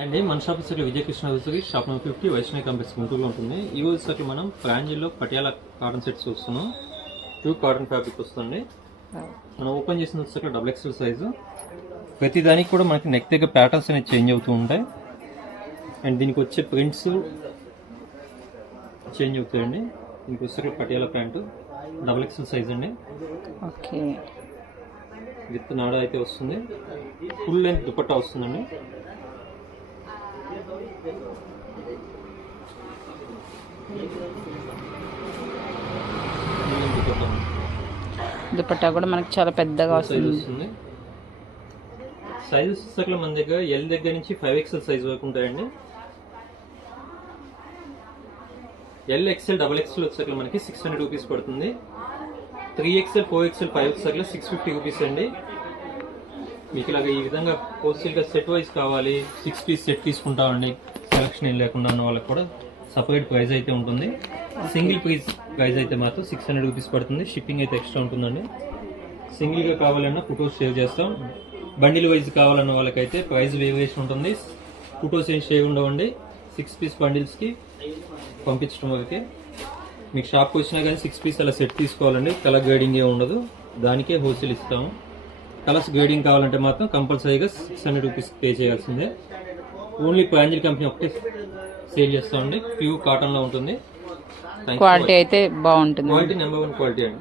అండి మన షాప్ వచ్చి విజయకృష్ణ వచ్చి షాప్ నెంబర్ 50 వైష్ణవి కాంప్లెక్స్ గుంటూరులో ఉంటుంది. ఈ రోజు వచ్చి మనం ప్రాంజిల్లో పటియాలా కాటన్ సెట్స్ చూస్తున్నాం. ప్యూర్ కాటన్ ఫ్యాబ్రిక్ వస్తుంది. మనం ఓపెన్ చేసిన వచ్చి డబుల్ ఎక్స్ఎల్ సైజు. ప్రతి దానికి కూడా మనకి నెక్ దగ్గర ప్యాటర్న్స్ అనేది చేంజ్ అవుతూ ఉంటాయి. అండ్ దీనికి వచ్చే ప్రింట్స్ చేంజ్ అవుతాయండి. దీనికి వచ్చి Patiala pant double XL size అండి. ఓకే, విత్ నాడా అయితే వస్తుంది. ఫుల్ లెంత్ దుపట్టా వస్తుందండి. దుపట్టా కూడా మనకి చాలా పెద్దగా వస్తుంది. సైజెస్ అసలు మన దగ్గర ఎల్ దగ్గర నుంచి 5XL సైజ్ వరకు ఉంటాయండి. ఎల్ ఎక్స్ఎల్ డబల్ ఎక్స్ఎల్ వచ్చేసరికి మనకి 600 రూపీస్ పడుతుంది. 3XL 4XL 5XL 650 రూపీస్ అండి. మీకు ఇలాగ ఈ విధంగా హోల్సేల్గా సెట్ వైజ్ కావాలి, 6 పీస్ సెట్ తీసుకుంటామండి, సెలక్షన్ ఏం లేకుండా ఉన్న వాళ్ళకి కూడా సపరేట్ ప్రైస్ అయితే ఉంటుంది. సింగిల్ పీస్ ప్రైస్ అయితే మాత్రం 600 రూపీస్ పడుతుంది. షిప్పింగ్ అయితే ఎక్స్ట్రా ఉంటుందండి. సింగిల్గా కావాలన్నా ఫొటోస్ షేర్ చేస్తాం. బండిల్ వైజ్ కావాలన్న వాళ్ళకైతే ప్రైస్ వేరియేషన్ ఉంటుంది. ఫొటోస్ ఏం షేర్ ఉండవండి. 6 పీస్ బండిల్స్కి పంపించడం వరకే. మీకు షాప్కి వచ్చినా కానీ 6 పీస్ అలా సెట్ తీసుకోవాలండి. కలర్ గ్రేడింగ్ ఏ ఉండదు, దానికే హోల్సేల్ ఇస్తాము. కలర్స్ గ్రేడింగ్ కావాలంటే మాత్రం కంపల్సరీగా 600 రూపీస్ పే చేయాల్సిందే. ఓన్లీ ప్రాంజిల్ కంపెనీ ఒకటి సేల్ చేస్తామండి. ప్యూర్ కాటన్లో ఉంటుంది. క్వాలిటీ అయితే బాగుంటుంది. క్వాలిటీ నెంబర్ 1 క్వాలిటీ అండి.